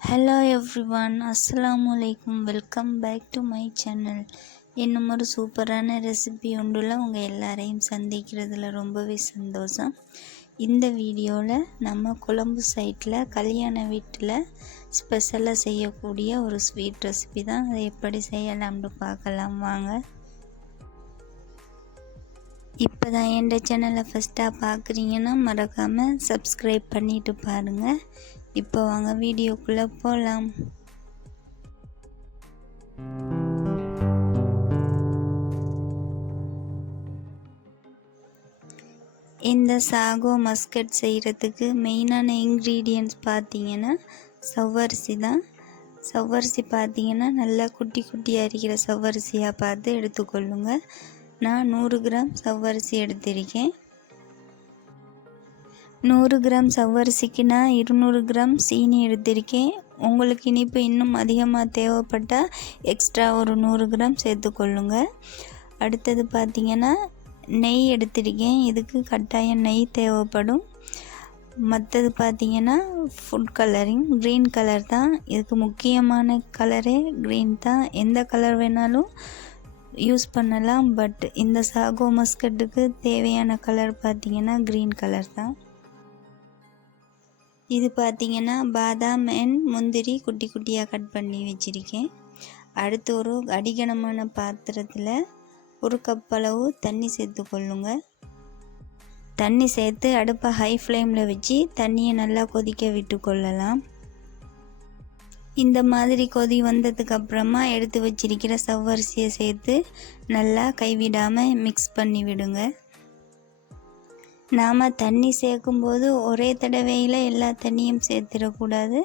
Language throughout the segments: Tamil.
ஹலோ எவ்ரி ஒன் அஸ்ஸலாமு அலைக்கும் welcome back to my channel இன்னும் ஒரு சூப்பரான ரெசிபி ஒன்றுல உங்கள் எல்லாரையும் சந்திக்கிறதுல ரொம்பவே சந்தோஷம். இந்த வீடியோவில் நம்ம கொழம்பு சைட்டில் கல்யாண வீட்டில் ஸ்பெஷலாக செய்யக்கூடிய ஒரு ஸ்வீட் ரெசிபி தான். அதை எப்படி செய்யலாம்னு பார்க்கலாம் வாங்க. இப்போ தான் என் சேனலை ஃபஸ்ட்டாக பார்க்குறீங்கன்னா மறக்காமல் சப்ஸ்கிரைப் பண்ணிட்டு பாருங்கள் இப்போ வாங்க வீடியோக்குள்ளே போகலாம் இந்த சாகோ மஸ்கட் செய்கிறதுக்கு மெயினான இன்க்ரீடியன்ட்ஸ் பார்த்தீங்கன்னா சவ்வரிசி தான். சவ்வரிசி பார்த்தீங்கன்னா நல்லா குட்டி குட்டியாக இருக்கிற சவ்வரிசியாக பார்த்து எடுத்துக்கொள்ளுங்க. நான் நூறு கிராம் சவ்வரிசி எடுத்திருக்கேன். நூறு கிராம் சவ்வரிசிக்குனா இருநூறு கிராம் சீனி எடுத்திருக்கேன். உங்களுக்கு இனிப்பு இன்னும் அதிகமாக தேவைப்பட்டால் எக்ஸ்ட்ரா ஒரு நூறு கிராம் சேர்த்துக்கொள்ளுங்க அடுத்தது பார்த்திங்கன்னா நெய் எடுத்திருக்கேன். இதுக்கு கட்டாயம் நெய் தேவைப்படும். மற்றது பார்த்திங்கன்னா ஃபுட் கலரிங் க்ரீன் கலர் தான். இதுக்கு முக்கியமான கலரே க்ரீன் தான். எந்த கலர் வேணாலும் யூஸ் பண்ணலாம். பட் இந்த சாகோ மஸ்கட்டுக்கு தேவையான கலர் பார்த்திங்கன்னா க்ரீன் கலர் தான். இது பார்த்திங்கன்னா பாதாம் அண்ட் முந்திரி குட்டி குட்டியாக கட் பண்ணி வச்சுருக்கேன். அடுத்து ஒரு அடிகனமான பாத்திரத்தில் ஒரு கப் அளவு தண்ணி சேர்த்து கொள்ளுங்க. தண்ணி சேர்த்து அடுப்பை ஹை ஃப்ளேமில் வச்சு தண்ணியை நல்லா கொதிக்க விட்டு கொள்ளலாம். இந்த மாதிரி கொதி வந்ததுக்கு அப்புறமா எடுத்து வச்சிருக்கிற சவ்வரிசியை சேர்த்து நல்லா கைவிடாமல் மிக்ஸ் பண்ணி விடுங்க. நாம் தண்ணி சேர்க்கும்போது ஒரே தடவையில் எல்லா தண்ணியும் சேர்த்துடக்கூடாது.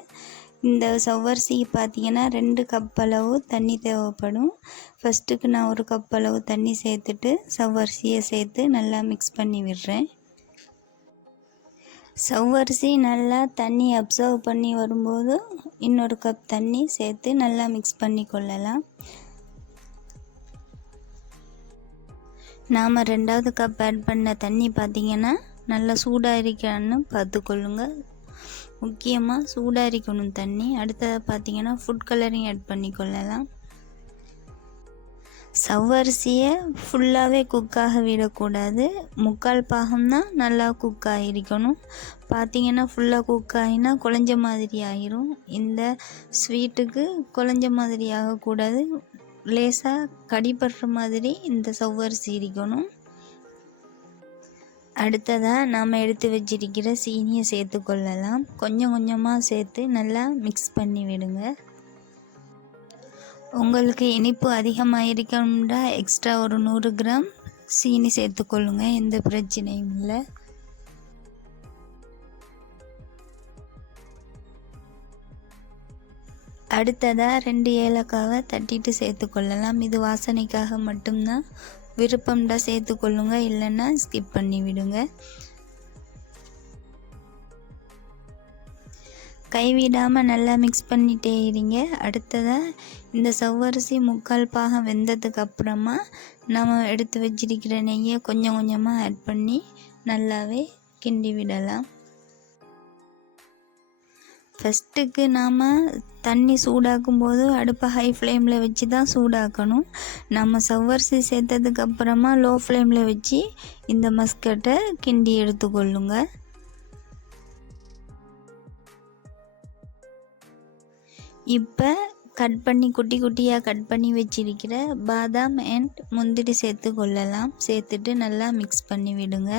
இந்த சவ்வரிசிக்கு பார்த்தீங்கன்னா ரெண்டு கப் அளவு தண்ணி தேவைப்படும். ஃபஸ்ட்டுக்கு நான் ஒரு கப் அளவு தண்ணி சேர்த்துட்டு சவ்வரிசியை சேர்த்து நல்லா மிக்ஸ் பண்ணி விடுறேன். சவ்வரிசி நல்லா தண்ணி அப்சர்வ் பண்ணி வரும்போது இன்னொரு கப் தண்ணி சேர்த்து நல்லா மிக்ஸ் பண்ணி கொள்ளலாம். நாம் ரெண்டாவது கப் ஆட் பண்ண தண்ணி பார்த்திங்கன்னா நல்லா சூடாக இருக்கான்னு பார்த்துக்கொள்ளுங்க முக்கியமாக சூடாக இருக்கணும் தண்ணி. அடுத்ததாக பார்த்திங்கன்னா ஃபுட் கலரிங் ஆட் பண்ணி கொள்ளலாம் சவ்வரிசியை ஃபுல்லாகவே குக்காக விடக்கூடாது. முக்கால் பாகம்தான் நல்லா குக் ஆகிருக்கணும் பார்த்திங்கன்னா ஃபுல்லாக குக் ஆகினா குழஞ்ச மாதிரி ஆகிரும் இந்த ஸ்வீட்டுக்கு குழஞ்ச மாதிரி ஆகக்கூடாது. லேசாக கடிப்படுற மாதிரி இந்த சவ்வரிசி இருக்கணும் அடுத்ததாக நாம் எடுத்து வச்சிருக்கிற சீனியை சேர்த்து கொள்ளலாம். கொஞ்சம் கொஞ்சமாக சேர்த்து நல்லா மிக்ஸ் பண்ணி விடுங்க. உங்களுக்கு இனிப்பு அதிகமாக இருக்கணும்னா எக்ஸ்ட்ரா ஒரு நூறு கிராம் சீனி சேர்த்துக்கொள்ளுங்க எந்த பிரச்சனையும் இல்லை. அடுத்ததாக ரெண்டு ஏலக்காவை தட்டிட்டு சேர்த்துக்கொள்ளலாம் இது வாசனைக்காக மட்டும்தான். விருப்பம்டா சேர்த்துக்கொள்ளுங்க இல்லைன்னா ஸ்கிப் பண்ணி விடுங்க. கைவிடாமல் நல்லா மிக்ஸ் பண்ணிட்டே இருங்க. அடுத்ததாக இந்த சவ்வரிசி முக்கால் பாகம் வெந்ததுக்கு அப்புறமா நம்ம எடுத்து வச்சிருக்கிற நெய்யை கொஞ்சம் கொஞ்சமாக ஆட் பண்ணி நல்லாவே கிண்டி விடலாம். ஃபஸ்ட்டுக்கு நாம் தண்ணி சூடாக்கும் போது அடுப்பை ஹை ஃப்ளேமில் வச்சு தான் சூடாக்கணும். நம்ம சவ்வரிசி சேர்த்ததுக்கு அப்புறமா லோ ஃப்ளேமில் வச்சு இந்த மஸ்கட்டை கிண்டி எடுத்துக்கொள்ளுங்க. இப்போ கட் பண்ணி குட்டி குட்டியாக கட் பண்ணி வச்சிருக்கிற பாதாம் அண்ட் முந்திரி சேர்த்து கொள்ளலாம். சேர்த்துட்டு நல்லா மிக்ஸ் பண்ணி விடுங்க.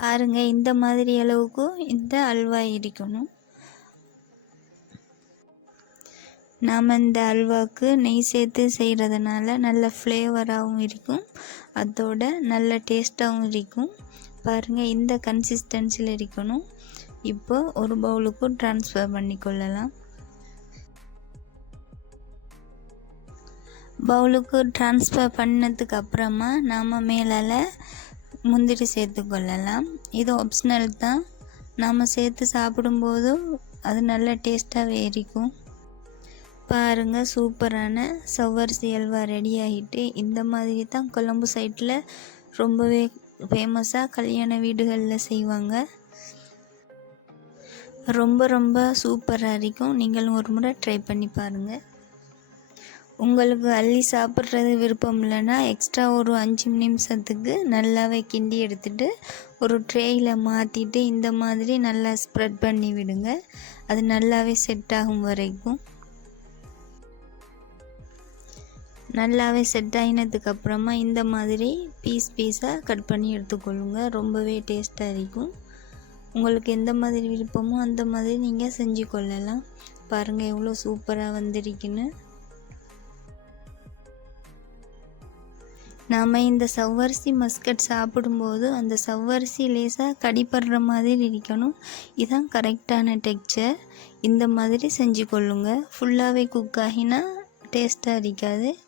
பாருங்கள் இந்த மாதிரி அளவுக்கு இந்த அல்வா இருக்கணும். நாம் இந்த அல்வாவுக்கு நெய் சேர்த்து செய்கிறதுனால நல்ல ஃப்ளேவராகவும் இருக்கும். அதோட நல்ல டேஸ்ட்டாகவும் இருக்கும். பாருங்கள் இந்த கன்சிஸ்டன்சியில் இருக்கணும். இப்போ ஒரு பவுலுக்கு ட்ரான்ஸ்ஃபர் பண்ணிக்கொள்ளலாம். பவுலுக்கு ட்ரான்ஸ்ஃபர் பண்ணதுக்கு அப்புறமா நாம் மேலால் முந்திரி சேர்த்து கொள்ளலாம். இது ஆப்ஷனல் தான். நாம் சேர்த்து சாப்பிடும்போது அது நல்ல டேஸ்ட்டாகவே இருக்கும் பாருங்கள் சூப்பரான சவ்வரிசி அல்வா ரெடி ஆகிட்டு இந்த மாதிரி தான் கொழம்பு சைட்டில் ரொம்பவே ஃபேமஸாக கல்யாண வீடுகளில் செய்வாங்க. ரொம்ப ரொம்ப சூப்பராக இருக்கும். நீங்களும் ஒரு முறை ட்ரை பண்ணி பாருங்கள் உங்களுக்கு அள்ளி சாப்பிட்றது விருப்பம் இல்லைன்னா எக்ஸ்ட்ரா ஒரு அஞ்சு நிமிஷத்துக்கு நல்லாவே கிண்டி எடுத்துட்டு ஒரு ட்ரேயில் மாற்றிட்டு இந்த மாதிரி நல்லா ஸ்ப்ரெட் பண்ணி விடுங்க. அது நல்லாவே செட் ஆகும் வரைக்கும். நல்லாவே செட் ஆகினதுக்கு அப்புறமா இந்த மாதிரி பீஸ் பீஸாக கட் பண்ணி எடுத்துக்கொள்ளுங்க. ரொம்பவே டேஸ்ட்டாக இருக்கும். உங்களுக்கு எந்த மாதிரி விருப்பமோ அந்த மாதிரி நீங்கள் செஞ்சு கொள்ளலாம் பாருங்கள் எவ்வளோ சூப்பராக வந்திருக்குன்னு. நாம் இந்த சவ்வரிசி மஸ்கட் சாப்பிடும்போது அந்த சவ்வரிசி லேசாக கடிப்படுற மாதிரி இருக்கணும். இதுதான் கரெக்டான டெக்ஸ்சர். இந்த மாதிரி செஞ்சு கொள்ளுங்கள் ஃபுல்லாகவே குக் ஆகினா டேஸ்ட்டாக இருக்காது.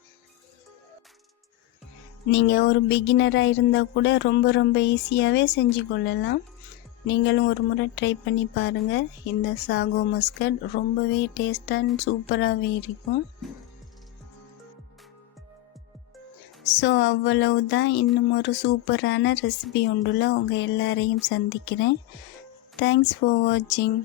நீங்கள் ஒரு பிகினராக இருந்தால் கூட ரொம்ப ரொம்ப ஈஸியாகவே செஞ்சு கொள்ளலாம். நீங்களும் ஒரு முறை ட்ரை பண்ணி பாருங்கள் இந்த சாகோ மஸ்கட் ரொம்பவே டேஸ்டாக சூப்பராகவே இருக்கும். ஸோ அவ்வளவு தான் இன்னும் ஒரு சூப்பரான ரெசிபி ஒன்றுல உங்கள் எல்லாரையும் சந்திக்கிறேன். தேங்க்ஸ் ஃபார் வாட்சிங்